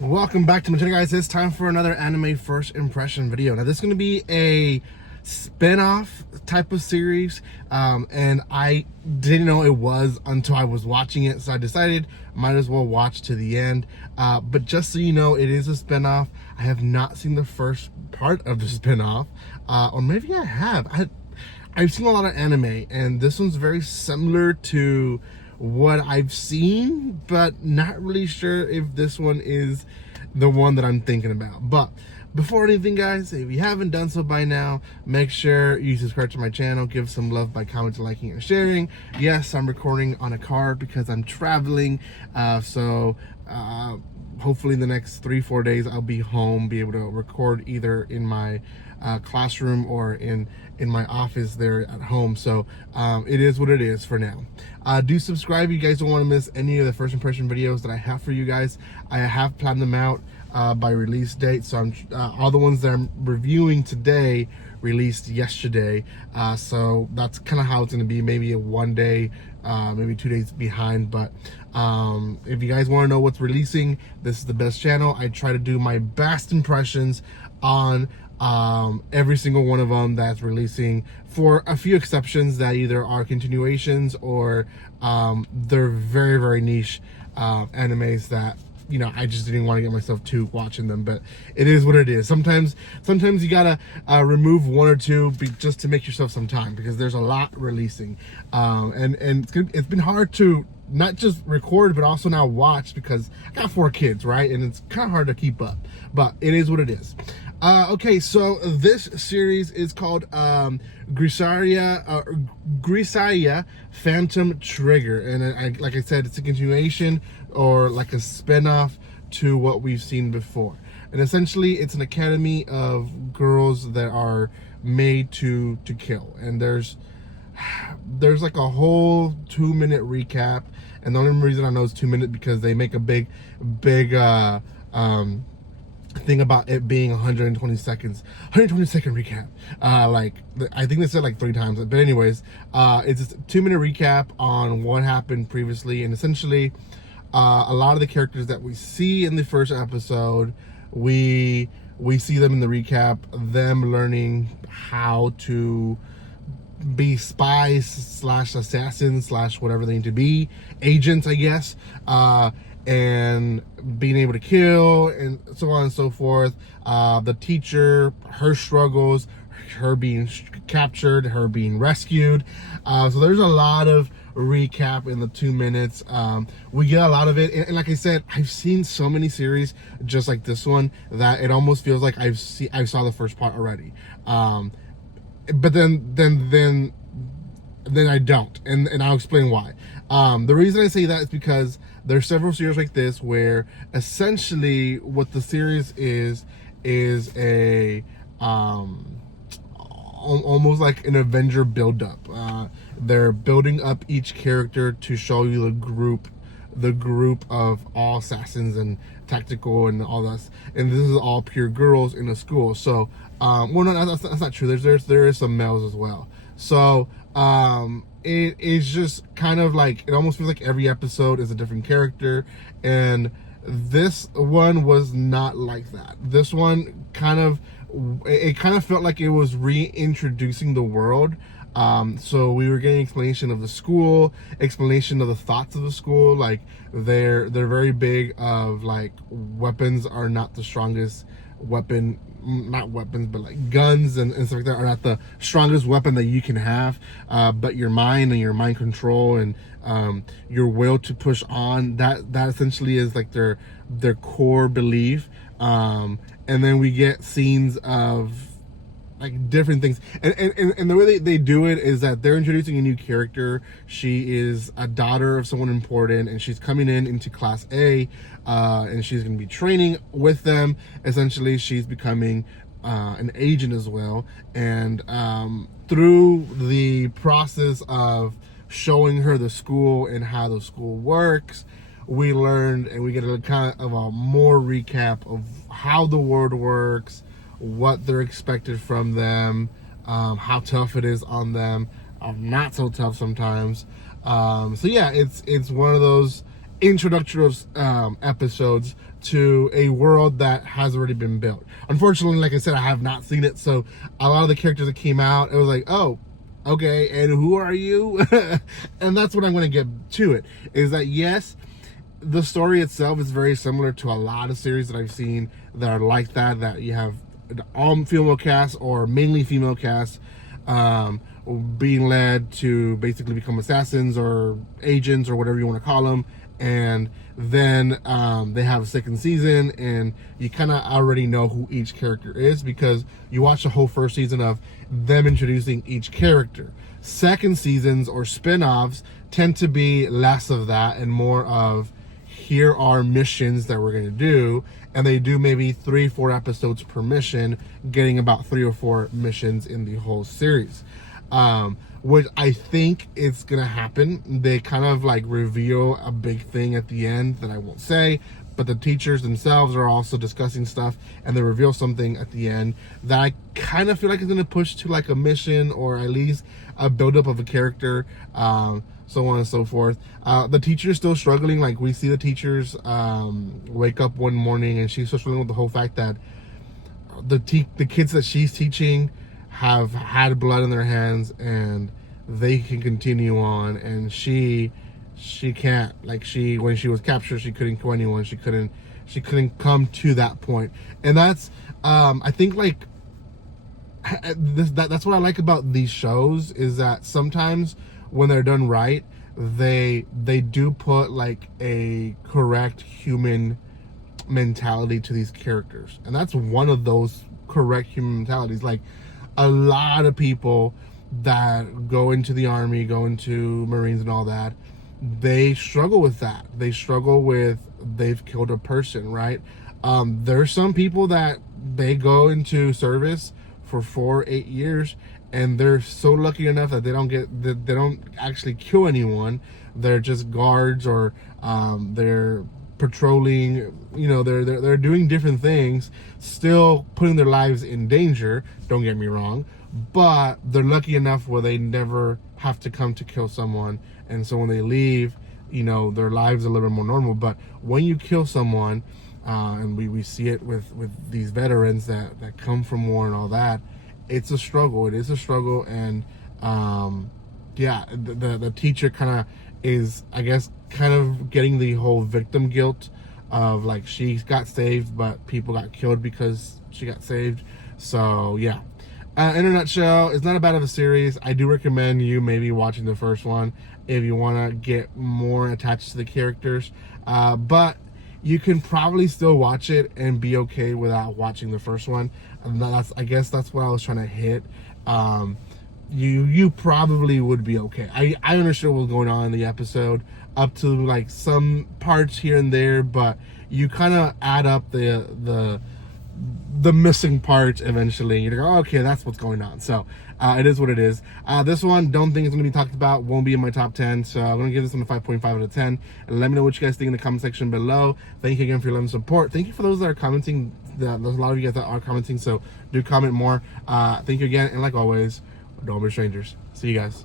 Welcome back to my channel, guys. It's time for another anime first impression video. Now this is going to be a spin-off type of series, and I didn't know it was until I was watching it, so I decided might as well watch to the end. But just so you know, it is a spin-off. I have not seen the first part of the spin-off, or maybe I have. I've seen a lot of anime, and this one's very similar to what I've seen, but not really sure if this one is the one that I'm thinking about. But before anything, guys, if you haven't done so by now, make sure you subscribe to my channel, give some love by commenting, liking, and sharing. Yes, I'm recording on a car because I'm traveling, so hopefully in the next 3-4 days I'll be home, be able to record either in my classroom or in my office there at home. So it is what it is for now. Do subscribe. You guys don't want to miss any of the first impression videos that I have for you guys. I have planned them out by release date, so I'm all the ones that I'm reviewing today released yesterday, so that's kind of how it's going to be. Maybe a 1 day, maybe 2 days behind, but if you guys want to know what's releasing, this is the best channel. I try to do my best impressions on every single one of them that's releasing, for a few exceptions that either are continuations or they're very, very niche animes that, you know, I just didn't want to get myself to watching them. But it is what it is. Sometimes you gotta remove one or two just to make yourself some time, because there's a lot releasing, and it's been hard to not just record but also now watch, because I got 4 kids, right, and it's kind of hard to keep up, but it is what it is. Okay, so this series is called Grisaia Phantom Trigger, and like I said, it's a continuation or like a spin-off to what we've seen before. And essentially it's an academy of girls that are made to kill, and there's like a whole 2-minute recap, and the only reason I know it's 2 minutes because they make a big thing about it being 120 seconds, 120 second recap. Like I think they said like 3 times, but anyways, it's a 2-minute recap on what happened previously. And essentially a lot of the characters that we see in the first episode, we see them in the recap, them learning how to be spies slash assassins slash whatever they need to be, agents, I guess, and being able to kill and so on and so forth. The teacher, her struggles, her being captured, her being rescued. So there's a lot of recap in the 2 minutes. We get a lot of it, and like I said, I've seen so many series just like this one that it almost feels like I saw the first part already. But then I don't, and I'll explain why. The reason I say that is because there's several series like this where essentially what the series is a almost like an Avenger build-up. They're building up each character to show you the group of all assassins and tactical and all that, and this is all pure girls in a school. So well, no, that's not true. There is some males as well. So it is just kind of like, it almost feels like every episode is a different character, and this one was not like that. This one kind of felt like it was reintroducing the world. So we were getting explanation of the school, explanation of the thoughts of the school. Like they're very big of like, weapons are not the strongest weapon, not weapons, but like guns and stuff like that are not the strongest weapon that you can have, but your mind and your mind control and your will to push on, that essentially is like their core belief. And then we get scenes of like different things, and the way they do it is that they're introducing a new character. She is a daughter of someone important, and she's coming into class A, and she's going to be training with them. Essentially she's becoming an agent as well, and through the process of showing her the school and how the school works, we learned, and we get a kind of a more recap of how the world works, what they're expected from them, how tough it is on them, not so tough sometimes. So yeah, it's one of those introductory episodes to a world that has already been built. Unfortunately, like I said, I have not seen it, so a lot of the characters that came out, it was like, oh, okay, and who are you? And that's what I'm going to get to it, is that yes, the story itself is very similar to a lot of series that I've seen that are like that you have an all female cast or mainly female cast being led to basically become assassins or agents or whatever you want to call them. And then they have a second season, and you kind of already know who each character is because you watch the whole first season of them introducing each character. Second seasons or spin-offs tend to be less of that and more of, here are missions that we're going to do, and they do maybe 3-4 episodes per mission, getting about 3 or 4 missions in the whole series. Which I think is gonna happen. They kind of like reveal a big thing at the end that I won't say, but the teachers themselves are also discussing stuff, and they reveal something at the end that I kind of feel like is gonna push to like a mission or at least a buildup of a character, so on and so forth. The teacher's still struggling. Like, we see the teachers wake up one morning and she's still struggling with the whole fact that the kids that she's teaching have had blood in their hands and they can continue on, and she can't. Like, when she was captured, she couldn't kill anyone. She couldn't come to that point. And that's I think like that's what I like about these shows, is that sometimes when they're done right, they do put like a correct human mentality to these characters, and that's one of those correct human mentalities. Like, a lot of people that go into the army, go into Marines and all that, they struggle with that. They struggle with, they've killed a person, right? There's some people that they go into service for 4-8 years and they're so lucky enough that they don't actually kill anyone. They're just guards, or they're patrolling, they're doing different things, still putting their lives in danger, don't get me wrong, but they're lucky enough where they never have to come to kill someone, and so when they leave, their lives are a little bit more normal. But when you kill someone, and we see it with these veterans that come from war and all that, it's a struggle. It is a struggle. And the teacher kind of is, I guess, kind of getting the whole victim guilt of like, she got saved but people got killed because she got saved. So yeah, in a nutshell, it's not a bad of a series. I do recommend you maybe watching the first one if you want to get more attached to the characters, but you can probably still watch it and be okay without watching the first one. And I guess that's what I was trying to hit. You probably would be okay. I understood what was going on in the episode up to like some parts here and there, but you kind of add up the missing parts eventually. You're like, oh, okay, that's what's going on. So it is what it is. This one, don't think it's going to be talked about, won't be in my top 10, so I'm going to give this one a 5.5 out of 10. And let me know what you guys think in the comment section below. Thank you again for your love and support. Thank you for those that are commenting. There's a lot of you guys that are commenting, so do comment more. Thank you again, and like always, don't be strangers. See you guys.